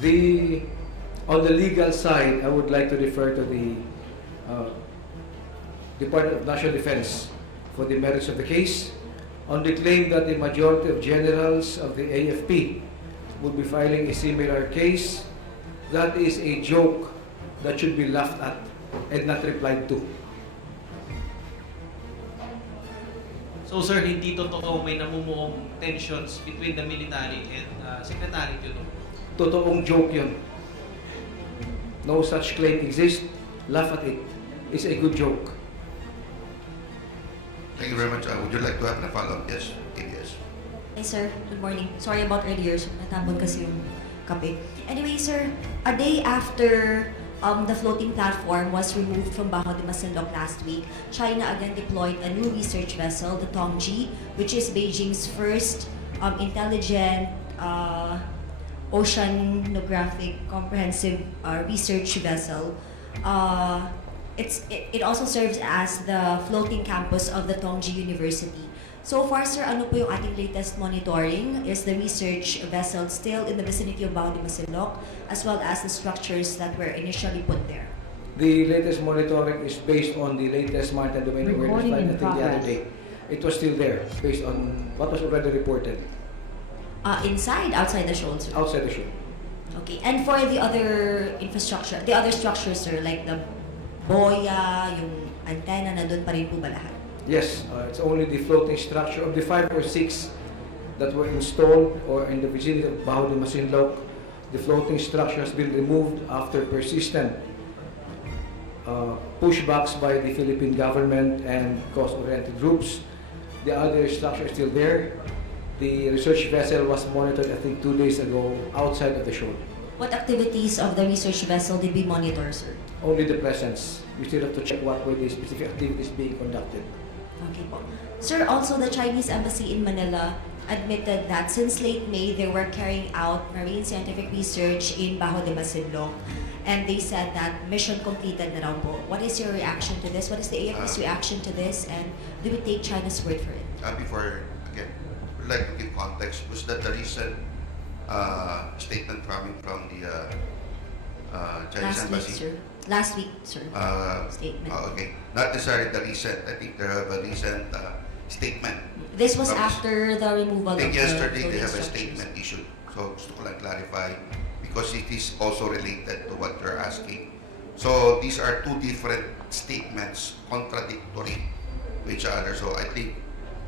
The on the legal side, I would like to refer to the Department of National Defense for the merits of the case. On the claim that the majority of generals of the AFP would be filing a similar case, that is a joke that should be laughed at and not replied to. So sir, hindi totoo may namumuong tensions between the military and Secretary Juno? Totoong joke yun. No such claim exists. Laugh at it. It's a good joke. Thank you very much. Would you like to have a follow-up? Yes. Yes. Hey sir, good morning. Sorry about earlier, so natapon kasi yung kape. Anyway sir, a day after the floating platform was removed from Baho de Masinloc last week, China again deployed a new research vessel, the Tongji, which is Beijing's first intelligent oceanographic comprehensive research vessel. It also serves as the floating campus of the Tongji University. So far, sir, ano po yung ating latest monitoring? Is the research vessel still in the vicinity of Baho de Masinloc, as well as the structures that were initially put there? The latest monitoring is based on the latest maritime domain awareness flight until the other day. It was still there, based on what was already reported. Inside, outside the shoal, sir? Outside the shoal. Okay, and for the other infrastructure, the other structures, sir, like the boya, yung antenna, nandun pa rin po ba lahat? Yes, it's only the floating structure of the 5 or 6 that were installed or in the vicinity of Baho de Masinloc. The floating structure has been removed after persistent pushbacks by the Philippine government and cost-oriented groups. The other structure is still there. The research vessel was monitored, I think, 2 days ago outside of the shoal. What activities of the research vessel did we monitor, sir? Only the presence. We still have to check what were the specific activities being conducted. Okay po. Sir, also the Chinese embassy in Manila admitted that since late May, they were carrying out marine scientific research in Baho de Masinloc. And they said that mission completed na raw po. What is your reaction to this? What is the AFP's reaction to this? And do we take China's word for it? Before, again, we'd like to give context. Was that the recent statement coming from the Chinese embassy? Last week, sir. Statement. Okay. Not necessarily the recent. I think they have a recent statement. This was after the removal of the yesterday they have a structures. statement issued. So gusto ko lang clarify because it is also related to what you're asking. So these are two different statements contradictory to each other. So I think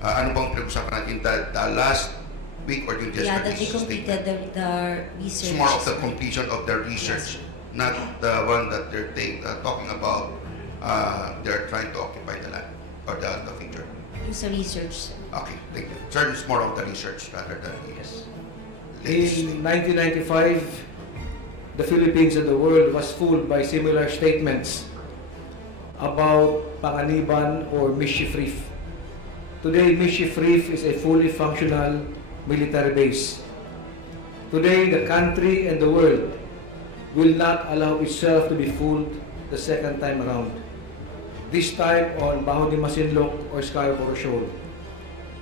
ano bang pinag-usapan natin the last week or yung Yeah, that yesterday's they completed statement? the research. It's more of the completion of the research, not the one that they're talking about. They're trying to occupy the land or the feature. Yung sa research. Okay, thank you. Sir, it's more of the research rather than the Yes. latest. In 1995, the Philippines and the world was fooled by similar statements about Panganiban or Mischief Reef. Today, Mischief Reef is a fully functional military base. Today, the country and the world will not allow itself to be fooled the second time around. This time on Baho de Masinloc or Scarborough Shoal.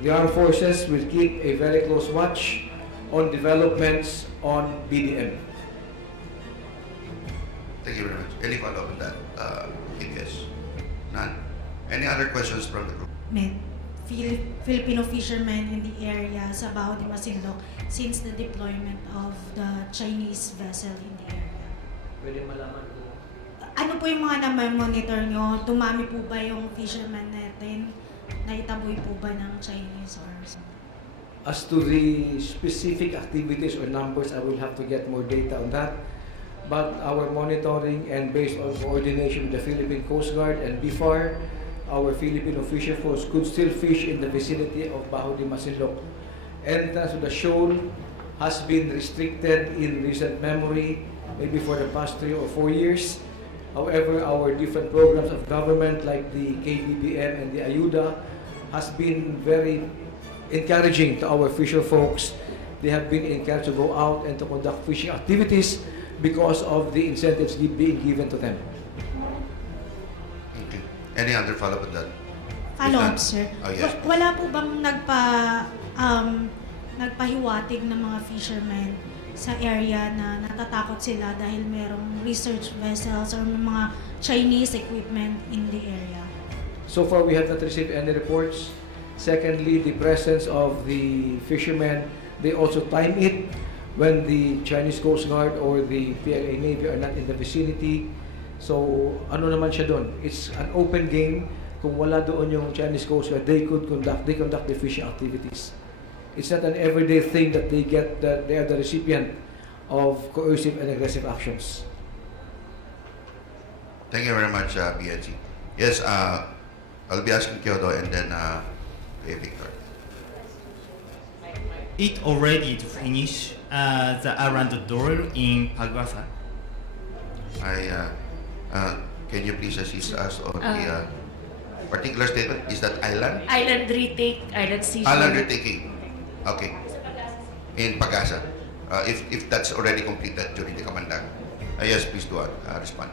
The armed forces will keep a very close watch on developments on BDM. Thank you very much. Any follow-up on that? Yes. None? Any other questions from the group? Filipino fishermen in the area sa Baho de Masinloc since the deployment of the Chinese vessel in the area. Pwede malaman ko. Ano po yung mga na-monitor nyo? Tumami po ba yung fishermen natin? Naitaboy po ba ng Chinese or something? As to the specific activities or numbers, I will have to get more data on that. But our monitoring and based on coordination with the Philippine Coast Guard and BFAR, our Filipino Fisherfolk could still fish in the vicinity of Baho de Masinloc. Entrance to the shoal has been restricted in recent memory, maybe for the past 3 or 4 years. However, our different programs of government like the KBBM and the Ayuda has been very encouraging to our fisher folks. They have been encouraged to go out and to conduct fishing activities because of the incentives being given to them. Okay. Any other follow-up on that? Follow-up, sir. Oh, yes. Wala po bang nagpahiwatig ng mga fishermen sa area na natatakot sila dahil merong research vessels or may mga Chinese equipment in the area. So far, we have not received any reports. Secondly, the presence of the fishermen, they also time it when the Chinese Coast Guard or the PLA Navy are not in the vicinity. So, ano naman siya doon? It's an open game. Kung wala doon yung Chinese Coast Guard, they conduct the fishing activities. It's not an everyday thing that they are the recipient of coercive and aggressive actions. Thank you very much, BNC. Yes, I'll be asking Kyoto and then Victor. It already to finish the island door in Pagasa. Can you please assist us on the particular statement? Is that island? Island retake, island seizure. Island retaking. Okay. In Pagasa. If that's already completed during the Kamandag. Yes, please do respond.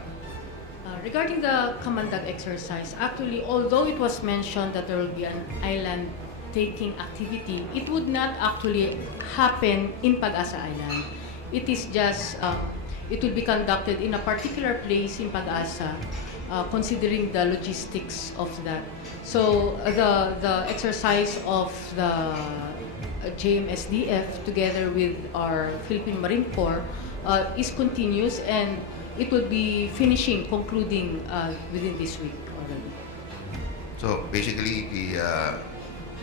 Regarding the Kamandag exercise, actually, although it was mentioned that there will be an island taking activity, it would not actually happen in Pag-asa Island. It is just, it will be conducted in a particular place in Pag-asa, considering the logistics of that. So the exercise of the JMSDF together with our Philippine Marine Corps is continuous, and it will be concluding within this week already. So basically,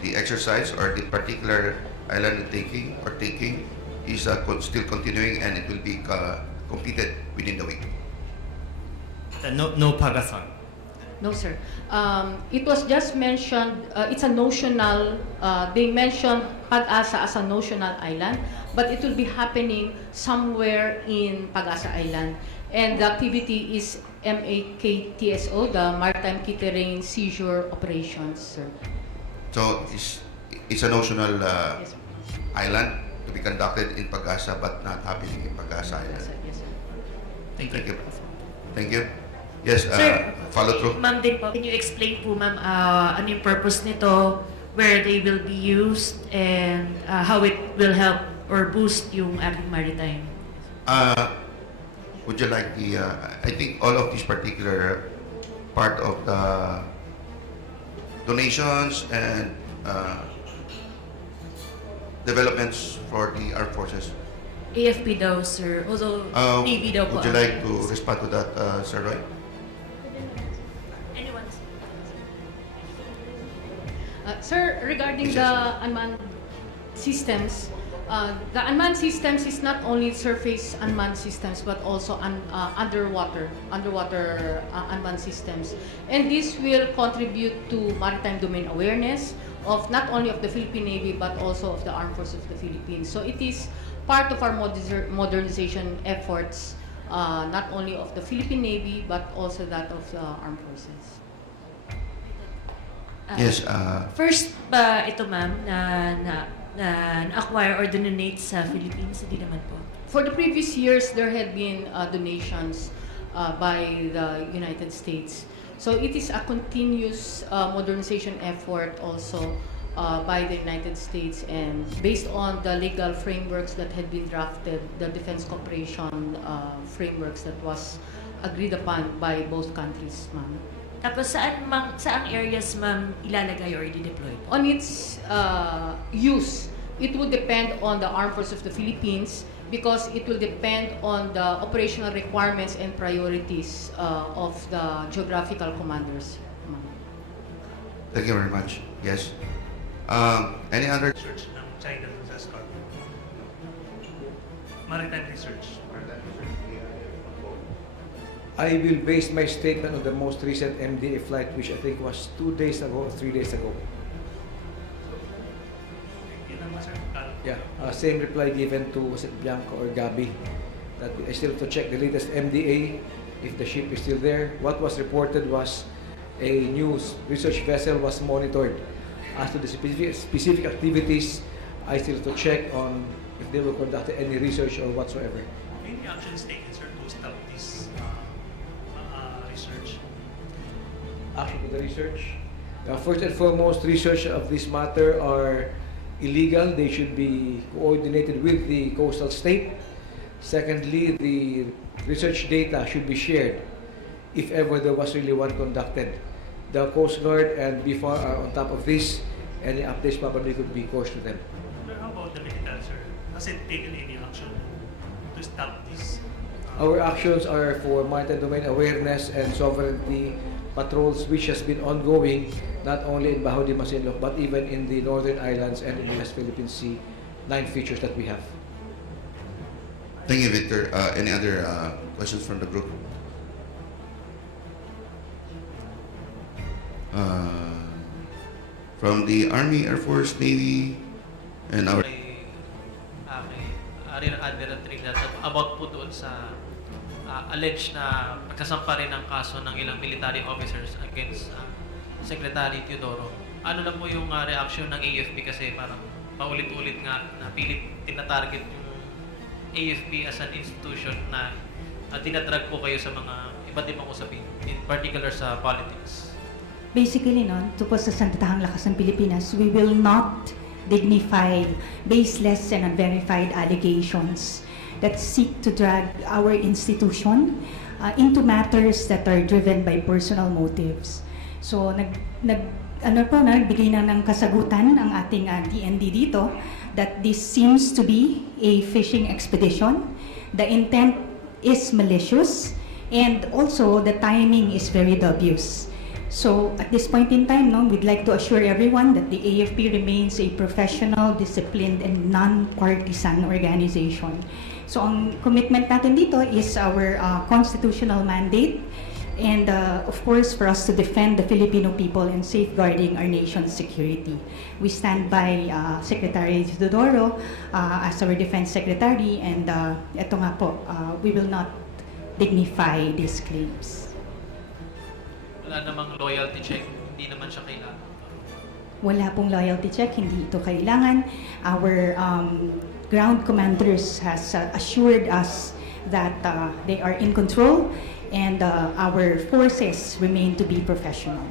the exercise or the particular island taking is still continuing, and it will be completed within the week. No Pagasa. No, sir. It was just mentioned, it's a notional, they mentioned Pag-asa as a notional island, but it will be happening somewhere in Pag-asa Island. And the activity is MAKTSO, the Maritime Key-Terrain Seizure Operations, sir. So it's a notional Yes, sir. island to be conducted in Pag-asa but not happening in Pag-asa Yes, Island. sir. Yes, sir. Thank Thank you. you. Thank you. Yes, Sir, follow through. Ma'am din po, can you explain po ma'am ano yung purpose nito, where they will be used, and how it will help or boost yung ating maritime? Would you like I think all of these particular part of the donations and developments for the armed forces. AFP daw, sir. Although, Navy daw po. Would you like to respond to that, Sir Roy? Anyone? Sir, regarding Yes, the yes. unmanned systems, the unmanned systems is not only surface unmanned systems but also underwater unmanned systems. And this will contribute to maritime domain awareness of not only of the Philippine Navy but also of the Armed Forces of the Philippines. So it is part of our modernization efforts, not only of the Philippine Navy but also that of the Armed Forces. Yes. First ba ito ma'am na acquire or donate sa Philippines? Hindi naman po. For the previous years, there had been donations by the United States. So it is a continuous modernization effort also by the United States, and based on the legal frameworks that had been drafted, the defense cooperation frameworks that was agreed upon by both countries, ma'am. Tapos saang areas ma'am ilalagay or i-deploy po? On its use, it would depend on the Armed Forces of the Philippines because it will depend on the operational requirements and priorities of the geographical commanders. Thank you very much. Yes. Any other? Research ng China sa Scott. Maritime research. I will base my statement on the most recent MDA flight, which I think was 2 days ago or 3 days ago. Yun naman sir. Yeah, same reply given to, was it Bianca or Gabi? That I still have to check the latest MDA, if the ship is still there. What was reported was a new research vessel was monitored. As to the specific activities, I still have to check on if they will conduct any research or whatsoever. Any actions taken sir to stop this research? Action to the research. First and foremost, research of this matter are illegal. They should be coordinated with the coastal state. Secondly, the research data should be shared if ever there was really one conducted. The Coast Guard and BFAR are on top of this. Any updates probably could be course to them. But how about the military, sir? Has it taken any action to stop this? Our actions are for maritime domain awareness and sovereignty patrols, which has been ongoing not only in Bajo de Masinloc but even in the northern islands and in the West Philippine Sea, 9 features that we have. Thank you, Victor. Any other questions from the group? From the Army, Air Force, Navy, and our... Kay Rear Admiral Trinidad about po doon sa alleged na pagkasampa rin ng kaso ng ilang military officers against Secretary Teodoro. Ano na po yung reaction ng AFP kasi parang paulit-ulit nga na pilit tinatarget yung AFP as an institution na tinadrag po kayo sa mga iba't ibang usapin, in particular sa politics. Basically, no, ito po sa Sandatahang Lakas ng Pilipinas, we will not dignify baseless and unverified allegations that seek to drag our institution into matters that are driven by personal motives. So, nagbigay na ng kasagutan ang ating DND dito that this seems to be a fishing expedition. The intent is malicious and also the timing is very dubious. So at this point in time, we'd like to assure everyone that the AFP remains a professional, disciplined, and non-partisan organization. So ang commitment natin dito is our constitutional mandate and of course for us to defend the Filipino people and safeguarding our nation's security. We stand by Secretary Teodoro as our Defense Secretary and ito nga po, we will not dignify these claims. Wala namang loyalty check, hindi naman siya kailangan. Wala pong loyalty check, hindi ito kailangan. Our ground commanders has assured us that they are in control and our forces remain to be professional.